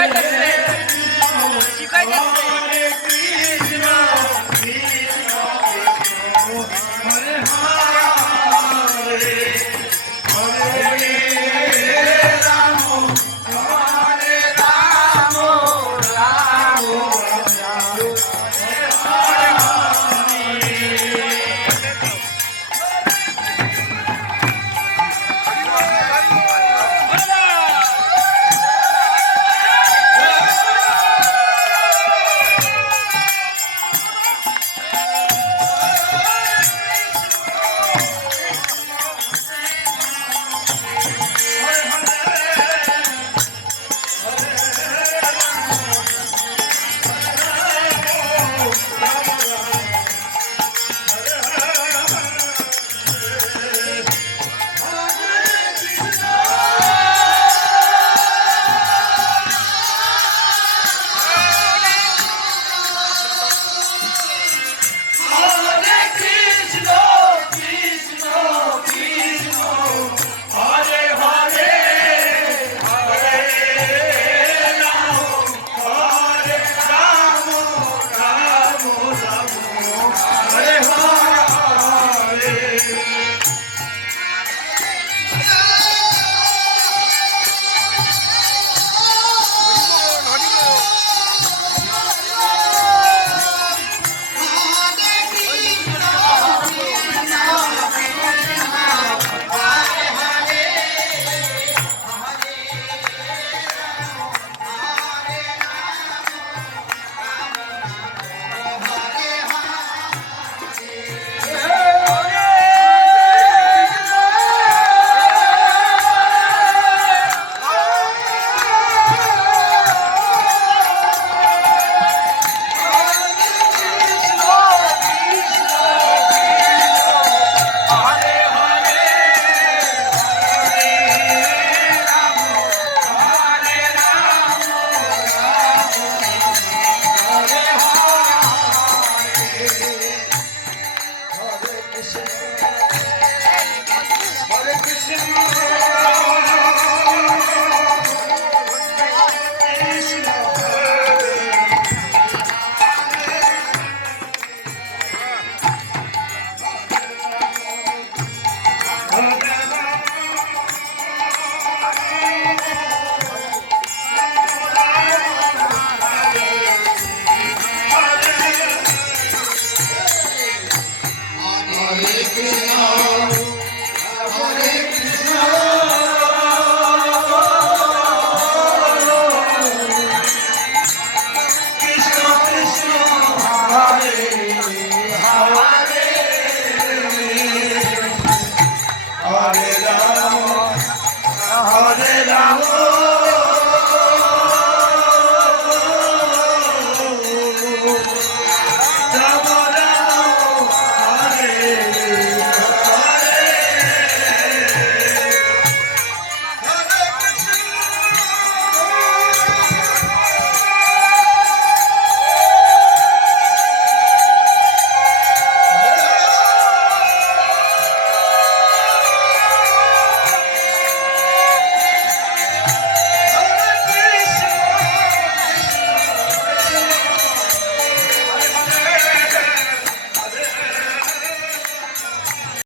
怪的是，奇怪的。